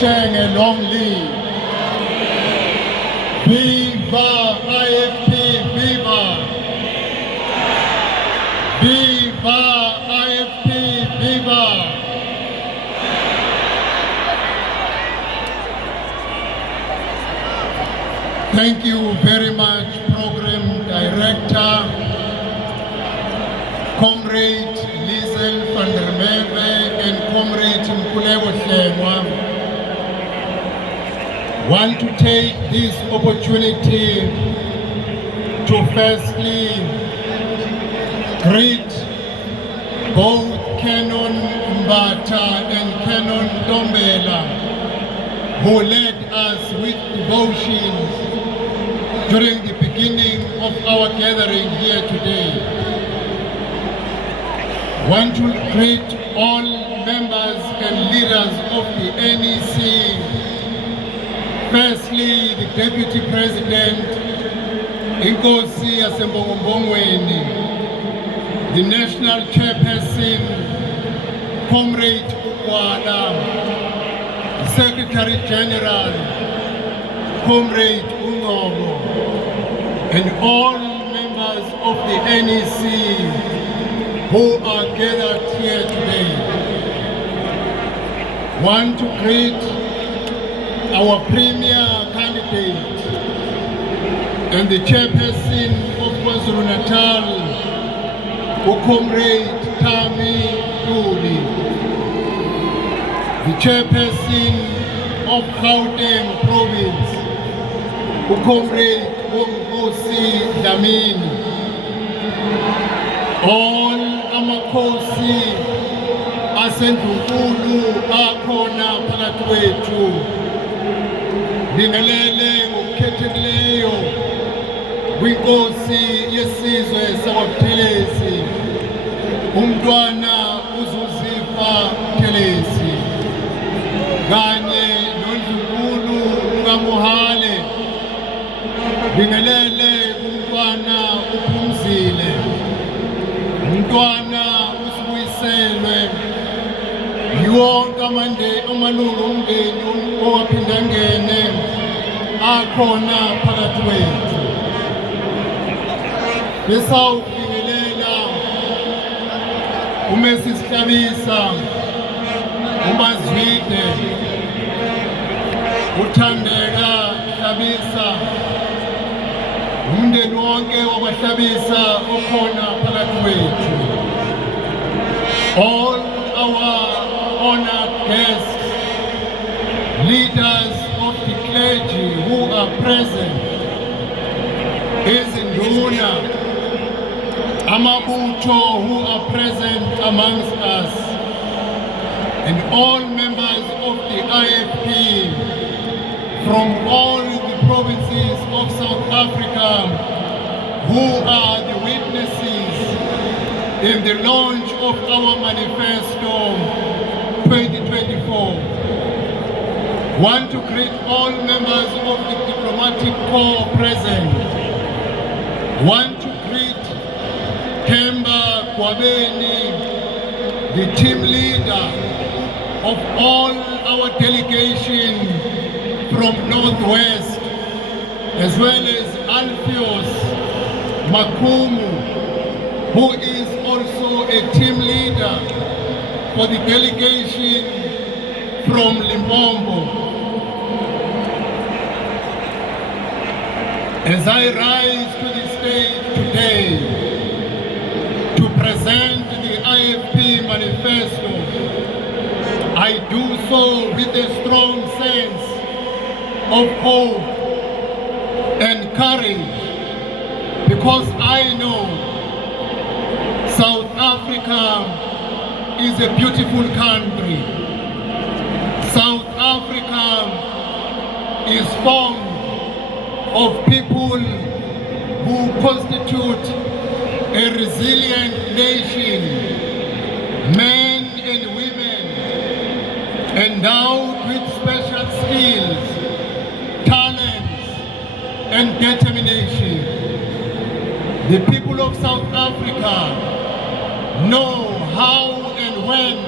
Shenge, long live. Viva IFP, viva. Viva IFP, viva. Thank you very much, Program Director, Comrade Liesel van der Merwe and Comrade Mkulego Hlengwa. Want to take this opportunity to firstly greet both Canon Mbata and Canon Dombela, who led us with devotions during the beginning of our gathering here today. Want to greet all members and leaders of the NEC. Firstly, the Deputy President, Inkosi Asembongombongweni, the National Chairperson, Comrade Ukwala, the Secretary General, Comrade Ungogo, and all members of the NEC who are gathered here today. Want to greet our premier candidate and the chairperson of KwaZulu-Natal, Comrade Tami Duli, the chairperson of Gauteng province, Comrade Nkosi Dlamini, all amakhosi asendunkulu akhona phakathi kwethu. Bingelele ngokukhethekileyo kwinkosi yesizwe sakwaButhelezi, umntwana uZuzifa Buthelezi, kanye noNdlunkulu kaMohale. Bingelele umntwana uPhumzile, umntwana uSibuyiselwe, yonke amalungu omndeni owaphinda ngene akhona phakathi kwethu. Besawubingelela uMrs. Hlabisa, uMazwide, uThandeka Hlabisa, umndeni wonke wakwaHlabisa okhona phakathi kwethu. All our honored guests, leaders of the clergy who are present, izinduna, amabutho who are present amongst us, and all members of the IFP from all the provinces of South Africa who are the witnesses in the launch of our Manifesto 2024. Want to greet all members of the diplomatic corps present. Want to greet Kemba Kwabeni, the team leader of all our delegation from Northwest, as well as Alpheus Makumu, who is also a team leader for the delegation from Limpopo. As I rise to the stage today to present the IFP Manifesto, I do so with a strong sense of hope and courage, because I know South Africa is a beautiful country. South Africa is formed of people who constitute a resilient nation, men and women endowed with special skills, talents, and determination. The people of South Africa know how and when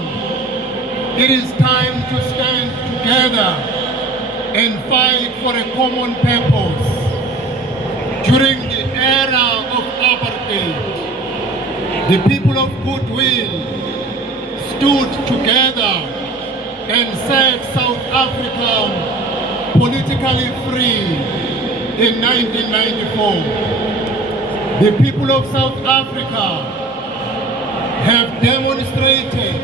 it is time to stand together together and fight for a common purpose. During the era of apartheid, the people of goodwill stood together and set South Africa politically free in 1994. The people of South Africa have demonstrated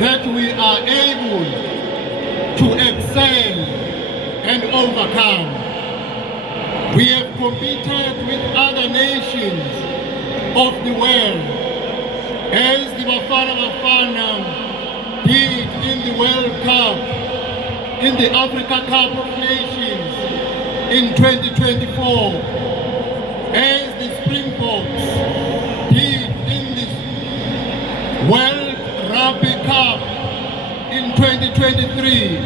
that we are able to excel and overcome. We have competed with other nations of the world, as the Bafana Bafana did in the World Cup, in the Africa Cup of Nations in 2024, as the Springboks did in the World Rugby Cup in 2023,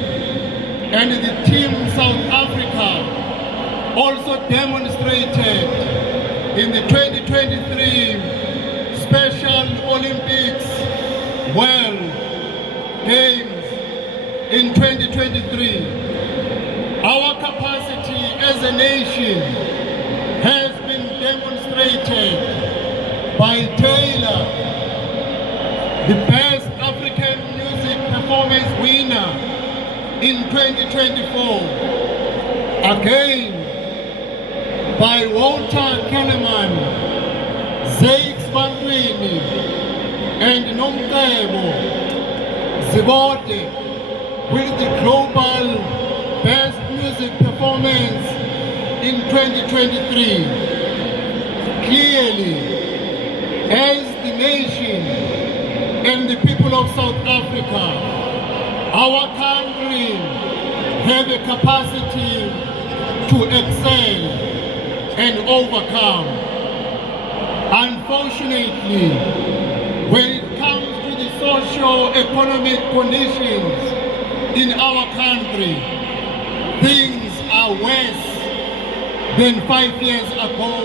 and the team South Africa also demonstrated in the 2023 Special Olympics World Games in 2023. Our capacity as a nation has been demonstrated by Taylor, the Best African Music Performance winner in 2024. Again, by Walter Kenneman, Zakes Bantwini, and Nomtebo Zibote with the Global Best Music Performance in 2023. Clearly, as the nation and the people of South Africa, our country have a capacity to excel and overcome. Unfortunately, when it comes to the socio-economic conditions in our country, things are worse than 5 years ago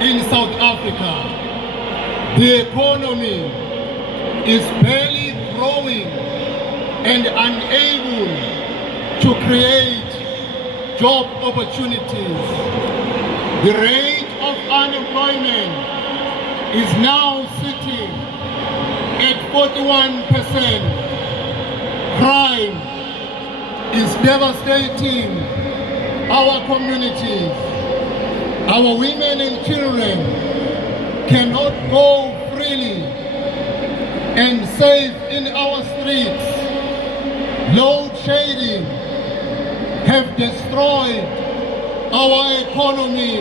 in South Africa. The economy is barely growing and unable to create job opportunities. The rate of unemployment is now sitting at 41%. Crime is devastating our communities. Our women and children cannot go freely and safe in our streets. Load shedding have destroyed our economy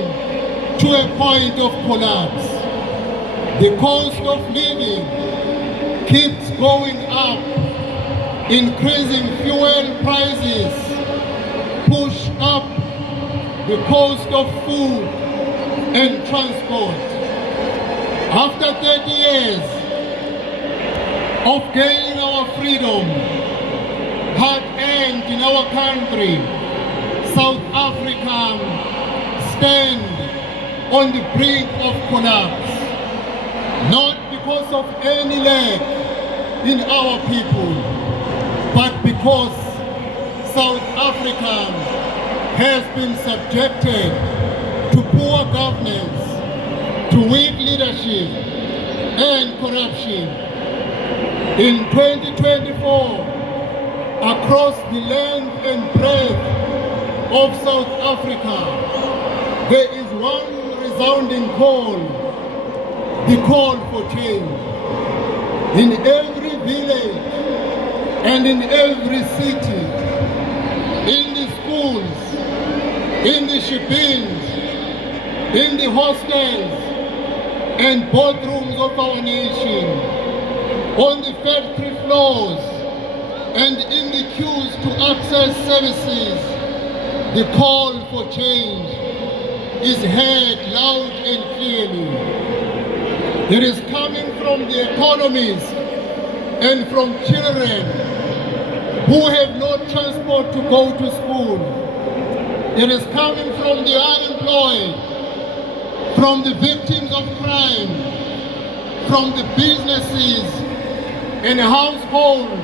to a point of collapse. The cost of living keeps going up. Increasing fuel prices push up the cost of food and transport. After 30 years of gaining our freedom, hard earned in our country, South Africa stand on the brink of collapse, not because of any lack in our people, but because South Africa has been subjected to poor governance, to weak leadership and corruption. In 2024, across the length and breadth of South Africa, there is one resounding call, the call for change. In every village and in every city, in the schools, in the shippings, in the hostels and boardrooms of our nation, on the factory floors and in the queues to access services, the call for change is heard loud and clearly. It is coming from the economists and from children who have no transport to go to school. It is coming from the unemployed, from the victims of crime, from the businesses and households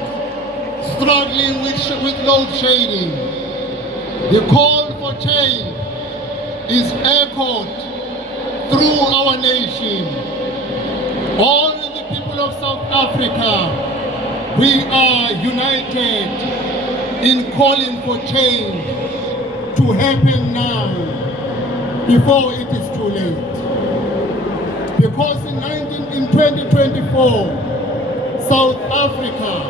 struggling with load shedding. The call for change is echoed through our nation. All the people of South Africa, we are united in calling for change to happen now, before it is too late. Because in 2024, South Africa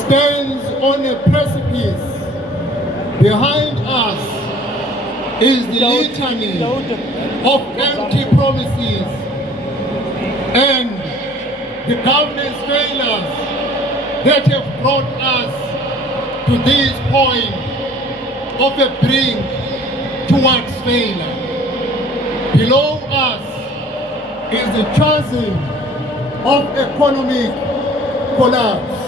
stands on a precipice. Behind us is the litany of empty promises and the government's failures that have brought us to this point of a brink towards failure. Below us is the chasm of economic collapse.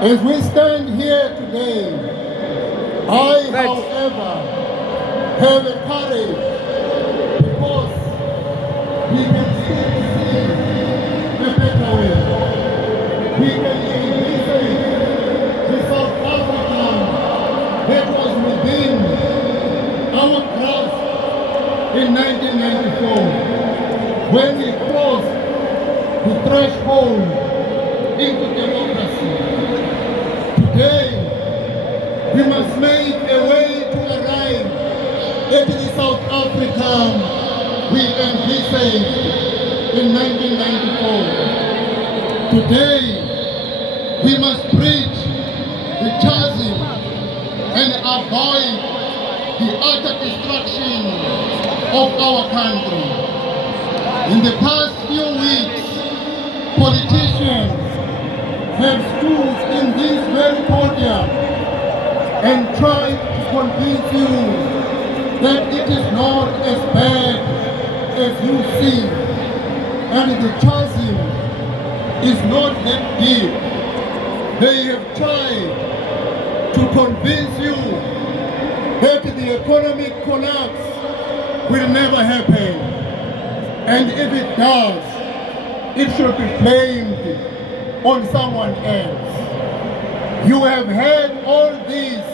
As we stand here today, I, however, have a courage because we can still see a better way. We can envisage the South African that was within our grasp in 1994 when we crossed the threshold into democracy. Today, we must make a way to arrive at the South Africa we envisaged in 1994. Today, we must bridge the chasm and avoid the utter destruction of our country. In the past few weeks, politicians have stood in this very podium and tried to convince you that it is not as bad as you see, and the chasm is not that deep. They have tried to convince you that the economic collapse will never happen, and if it does, it should be blamed on someone else. You have heard all this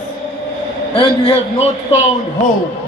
and you have not found hope.